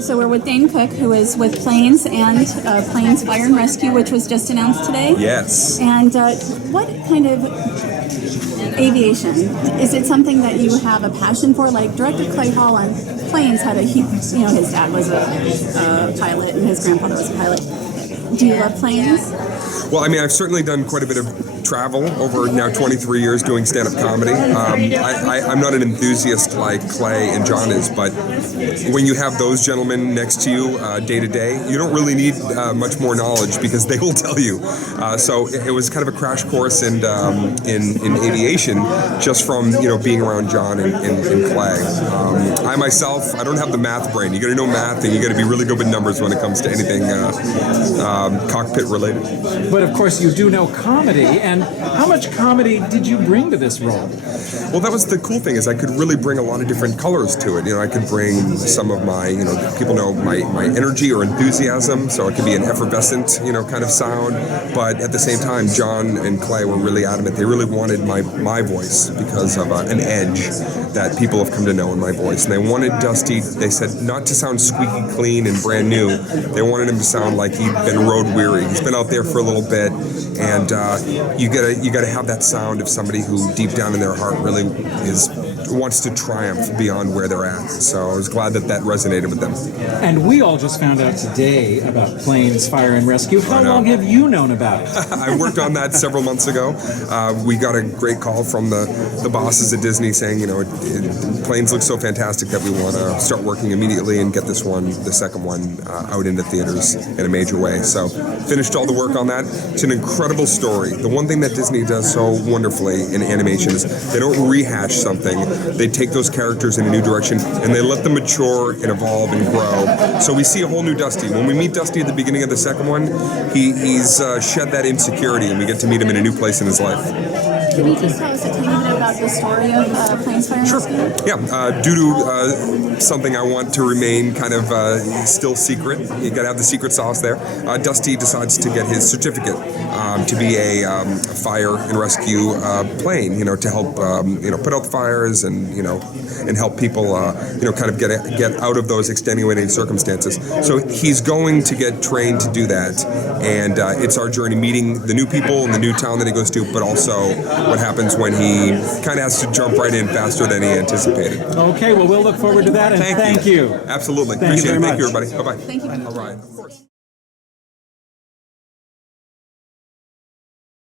So we're with Dane Cook, who is with Planes and Planes Fire and Rescue, which was just announced today. Yes. And what kind of aviation? Is it something that you have a passion for? Like Director Clay Hall on Planes had his dad was a pilot and his grandfather was a pilot. Do you love planes? Well, I mean, I've certainly done quite a bit of travel over now 23 years doing stand-up comedy. I'm not an enthusiast like Clay and John is, but when you have those gentlemen next to you day to day, you don't really need much more knowledge because they will tell you. So it was kind of a crash course in aviation just from being around John and Clay. I myself, I don't have the math brain. You got to know math and you got to be really good with numbers when it comes to anything cockpit related. But of course, you do know comedy, and how much comedy did you bring to this role? Well, that was the cool thing is I could really bring a lot of different colors to it. I could bring some of my, people know my energy or enthusiasm, so it could be an effervescent, kind of sound. But at the same time, John and Clay were really adamant. They really wanted my voice because of an edge that people have come to know in my voice. And they wanted Dusty, they said, not to sound squeaky clean and brand new. They wanted him to sound like he'd been road weary. He's been out there for a little bit, and you gotta have that sound of somebody who deep down in their heart really wants to triumph beyond where they're at. So I was glad that resonated with them. And we all just found out today about Planes Fire and Rescue. How long have you known about it? I worked on that several months ago. We got a great call from the bosses at Disney saying, Planes look so fantastic that we want to start working immediately and get the second one out into theaters in a major way. So finished all the work on that. It's an incredible story. The one thing that Disney does so wonderfully in animation is they don't rehash something. They take those characters in a new direction and they let them mature and evolve and grow. So we see a whole new Dusty. When we meet Dusty at the beginning of the second one, he's shed that insecurity and we get to meet him in a new place in his life. Can you just tell us a tiny bit about the story of Planes Fire and Rescue? Yeah, due to something I want to remain kind of still secret, you got to have the secret sauce there. Dusty decides to get his certificate to be a fire and rescue plane, to help put out the fires and help people kind of get out of those extenuating circumstances. So he's going to get trained to do that, and it's our journey meeting the new people in the new town that he goes to, but also what happens when he kind of has to jump right in faster than he anticipated. Okay, well, we'll look forward to that, and thank you. Absolutely. Thank you very much. Thank you, everybody. Bye-bye. Thank you. All right. Of course.